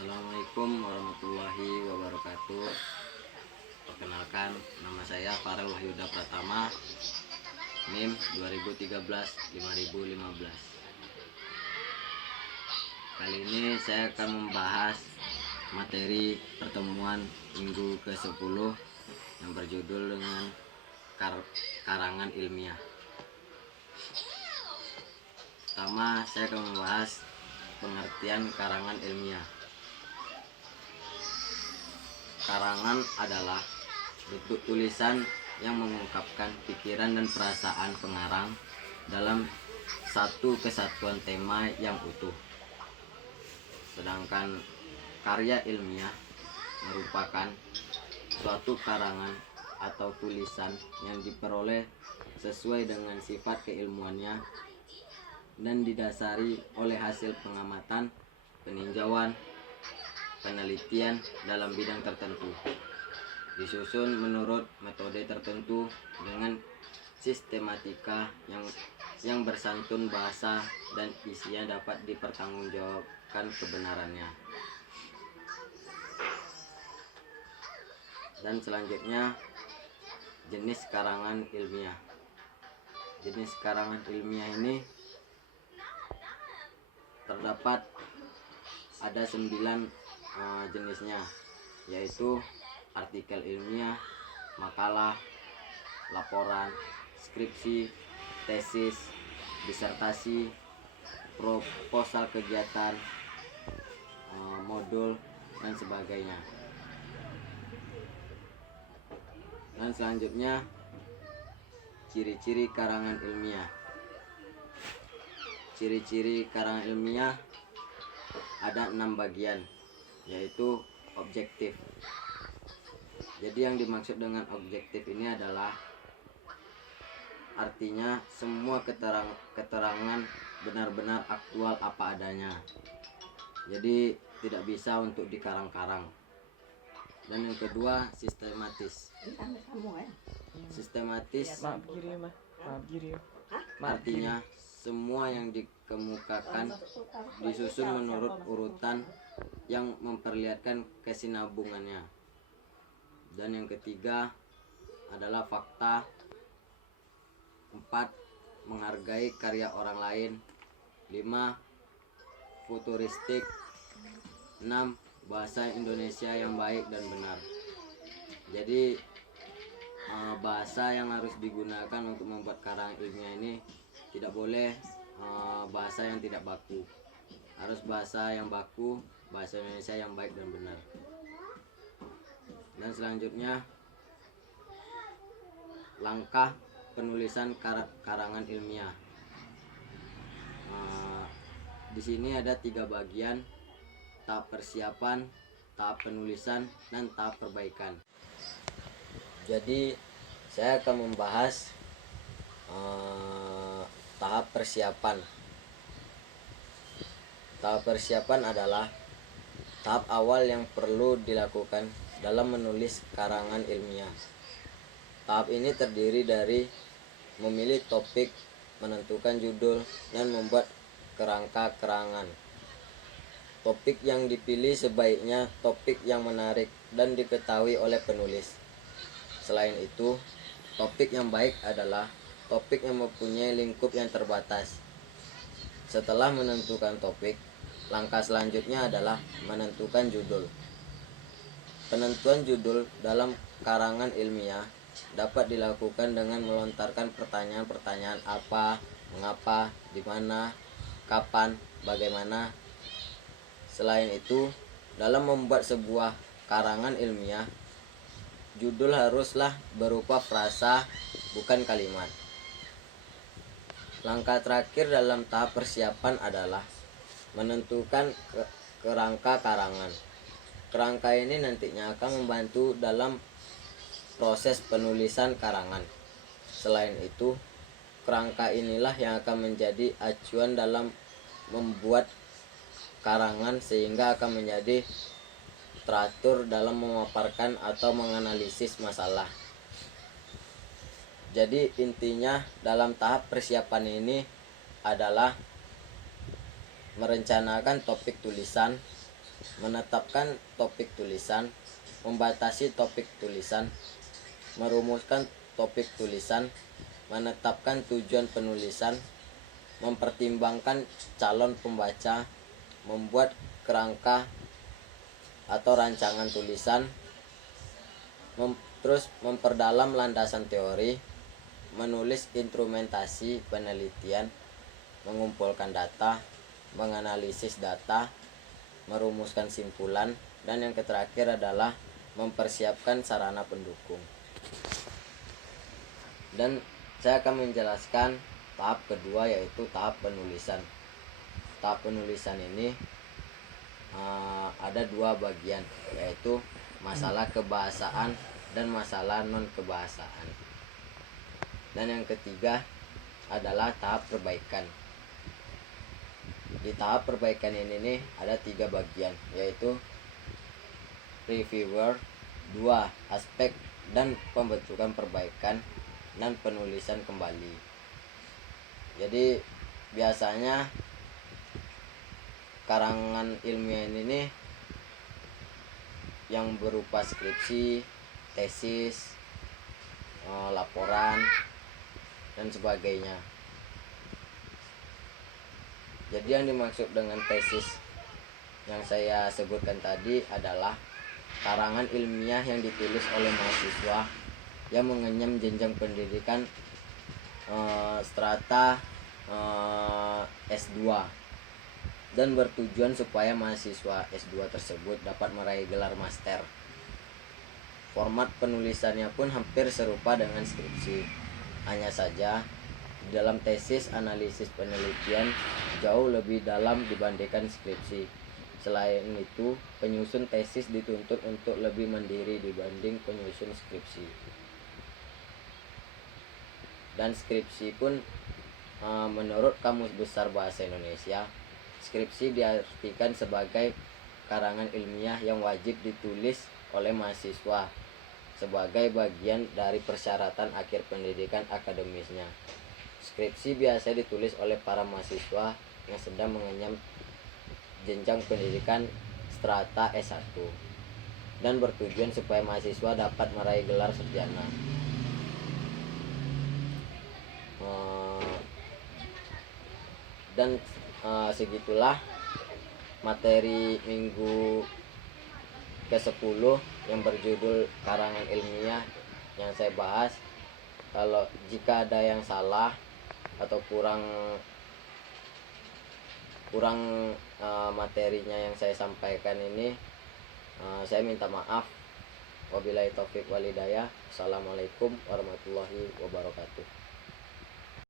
Assalamualaikum warahmatullahi wabarakatuh. Perkenalkan, nama saya Farel Wahyuda Pratama, NIM 2013-5015. Kali ini saya akan membahas materi pertemuan minggu ke-10 yang berjudul dengan karangan ilmiah. Pertama, saya akan membahas pengertian karangan ilmiah. Karangan adalah bentuk tulisan yang mengungkapkan pikiran dan perasaan pengarang dalam satu kesatuan tema yang utuh. Sedangkan karya ilmiah merupakan suatu karangan atau tulisan yang diperoleh sesuai dengan sifat keilmuannya dan didasari oleh hasil pengamatan, peninjauan, penelitian dalam bidang tertentu, disusun menurut metode tertentu dengan sistematika yang bersantun bahasa dan isinya dapat dipertanggungjawabkan kebenarannya. Dan selanjutnya, jenis karangan ilmiah. Jenis karangan ilmiah ini terdapat ada 9 jenisnya, yaitu artikel ilmiah, makalah, laporan, skripsi, tesis, disertasi, proposal kegiatan, modul, dan sebagainya. Dan selanjutnya, ciri-ciri karangan ilmiah. Ciri-ciri karangan ilmiah ada 6 bagian, yaitu objektif. Jadi yang dimaksud dengan objektif ini adalah artinya semua keterangan benar-benar aktual apa adanya. Jadi tidak bisa untuk dikarang-karang. Dan yang kedua, sistematis. Sistematis artinya semua yang dikemukakan disusun menurut urutan yang memperlihatkan kesinambungannya. Dan yang ketiga adalah fakta. 4. Menghargai karya orang lain. 5. Futuristik. 6. Bahasa Indonesia yang baik dan benar. Jadi bahasa yang harus digunakan untuk membuat karangan ilmiah ini tidak boleh bahasa yang tidak baku, harus bahasa yang baku, bahasa Indonesia yang baik dan benar. Dan selanjutnya, langkah penulisan karangan ilmiah. Di sini ada 3 bagian: tahap persiapan, tahap penulisan, dan tahap perbaikan. Jadi saya akan membahas tahap persiapan. Tahap persiapan adalah tahap awal yang perlu dilakukan dalam menulis karangan ilmiah. Tahap ini terdiri dari memilih topik, menentukan judul, dan membuat kerangka karangan. Topik yang dipilih sebaiknya topik yang menarik dan diketahui oleh penulis. Selain itu, topik yang baik adalah topik yang mempunyai lingkup yang terbatas. Setelah menentukan topik, langkah selanjutnya adalah menentukan judul. Penentuan judul dalam karangan ilmiah dapat dilakukan dengan melontarkan pertanyaan-pertanyaan apa, mengapa, di mana, kapan, bagaimana. Selain itu, dalam membuat sebuah karangan ilmiah, judul haruslah berupa frasa, bukan kalimat. Langkah terakhir dalam tahap persiapan adalah menentukan kerangka karangan. Kerangka ini nantinya akan membantu dalam proses penulisan karangan. Selain itu, kerangka inilah yang akan menjadi acuan dalam membuat karangan, sehingga akan menjadi teratur dalam memaparkan atau menganalisis masalah. Jadi intinya dalam tahap persiapan ini adalah merencanakan topik tulisan, menetapkan topik tulisan, membatasi topik tulisan, merumuskan topik tulisan, menetapkan tujuan penulisan, mempertimbangkan calon pembaca, membuat kerangka atau rancangan tulisan, terus memperdalam landasan teori, menulis instrumentasi penelitian, mengumpulkan data, menganalisis data, merumuskan simpulan, dan yang terakhir adalah mempersiapkan sarana pendukung. Dan saya akan menjelaskan tahap kedua, yaitu tahap penulisan. Tahap penulisan ini ada dua bagian, yaitu masalah kebahasaan dan masalah non kebahasaan. Dan yang ketiga adalah tahap perbaikan. Di tahap perbaikan ini nih ada 3 bagian, yaitu reviewer, 2 aspek dan pembentukan perbaikan, dan penulisan kembali. Jadi biasanya karangan ilmiah ini nih yang berupa skripsi, tesis, laporan, dan sebagainya. Jadi yang dimaksud dengan tesis yang saya sebutkan tadi adalah karangan ilmiah yang ditulis oleh mahasiswa yang mengenyam jenjang pendidikan strata S2 dan bertujuan supaya mahasiswa S2 tersebut dapat meraih gelar master. Format penulisannya pun hampir serupa dengan skripsi, hanya saja dalam tesis analisis penelitian jauh lebih dalam dibandingkan skripsi. Selain itu, penyusun tesis dituntut untuk lebih mandiri dibanding penyusun skripsi. Dan skripsi pun menurut Kamus Besar Bahasa Indonesia, skripsi diartikan sebagai karangan ilmiah yang wajib ditulis oleh mahasiswa sebagai bagian dari persyaratan akhir pendidikan akademisnya. Skripsi biasa ditulis oleh para mahasiswa yang sedang mengenyam jenjang pendidikan strata S1 dan bertujuan supaya mahasiswa dapat meraih gelar sarjana. Dan segitulah materi minggu ke-10 yang berjudul karangan ilmiah yang saya bahas. Kalau jika ada yang salah atau kurang materinya yang saya sampaikan ini, saya minta maaf. Wabillahi taufik walhidayah. Assalamualaikum warahmatullahi wabarakatuh.